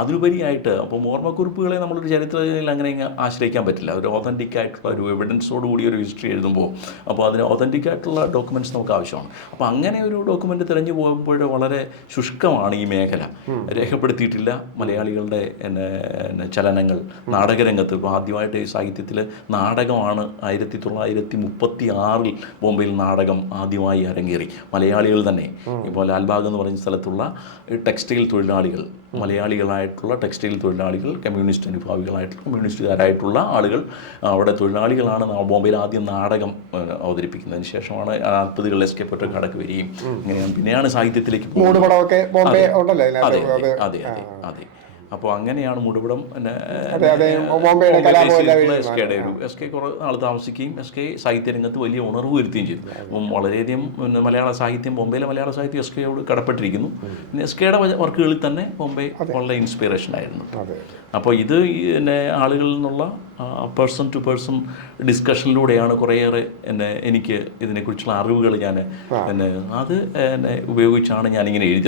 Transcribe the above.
അതിലുപരിയായിട്ട് അപ്പം ഓർമ്മക്കുറിപ്പുകളെ നമ്മളൊരു ചരിത്രത്തിൽ അങ്ങനെ ആശ്രയിക്കാൻ പറ്റില്ല. ഒരു ഓതൻറ്റിക് ആയിട്ടുള്ള ഒരു എവിഡൻസോട് കൂടി ഒരു ഹിസ്റ്ററി എഴുതുമ്പോൾ അപ്പോൾ അതിന് ഓതൻറ്റിക് ആയിട്ടുള്ള ഡോക്യുമെൻറ്റ്സ് നമുക്ക് ആവശ്യമാണ്. അപ്പോൾ അങ്ങനെ ഒരു ഡോക്യുമെൻ്റ് തിരഞ്ഞു പോകുമ്പോൾ വളരെ ശുഷ്കമാണ് ഈ മേഖല. രേഖപ്പെടുത്തിയിട്ടില്ല മലയാളികളുടെ ചലനങ്ങൾ. നാടകരംഗത്ത് ഇപ്പോൾ ആദ്യമായിട്ട് സാഹിത്യത്തിൽ നാടകമാണ് 1936 ബോംബെയിൽ നാടകം ആദ്യമായി അരങ്ങേറി. മലയാളികൾ തന്നെ. ഇപ്പോൾ ലാൽബാഗ് എന്ന് പറയുന്ന സ്ഥലത്തുള്ള ടെക്സ്റ്റൈൽ തൊഴിലാളികൾ, മലയാളികളായിട്ടുള്ള ടെക്സ്റ്റൈൽ തൊഴിലാളികൾ, കമ്മ്യൂണിസ്റ്റ് അനുഭാവികളായിട്ടുള്ള കമ്മ്യൂണിസ്റ്റുകാരായിട്ടുള്ള ആളുകൾ, അവിടെ തൊഴിലാളികളാണ് ബോംബെയിൽ ആദ്യം നാടകം അവതരിപ്പിക്കുന്നതിന് ശേഷമാണ് 40കളിൽ എസ് കെ പൊറ്റക്കാടൊക്കെ വരികയും ഇങ്ങനെയാണ് പിന്നെയാണ് സാഹിത്യത്തിലേക്ക് പോകുന്നത്. അതെ അതെ അതെ അതെ. അപ്പോൾ അങ്ങനെയാണ് മൂടുപടം എസ് കെ കുറേ നാൾ താമസിക്കുകയും എസ് കെ സാഹിത്യരംഗത്ത് വലിയ ഉണർവ് വരുത്തുകയും ചെയ്തു. അപ്പം വളരെയധികം മലയാള സാഹിത്യം, ബോംബെയിലെ മലയാള സാഹിത്യം എസ് കെയോട് കടപ്പെട്ടിരിക്കുന്നു. പിന്നെ എസ് കെയുടെ വർക്കുകളിൽ തന്നെ ബോംബെ വളരെ ഇൻസ്പിറേഷൻ ആയിരുന്നു. അപ്പോൾ ഇത് ആളുകളിൽ നിന്നുള്ള പേഴ്സൺ ടു പേഴ്സൺ ഡിസ്കഷനിലൂടെയാണ് കുറേയേറെ എനിക്ക് ഇതിനെക്കുറിച്ചുള്ള അറിവുകൾ ഞാൻ അത് ഉപയോഗിച്ചാണ് ഞാനിങ്ങനെ എഴുതിയത്.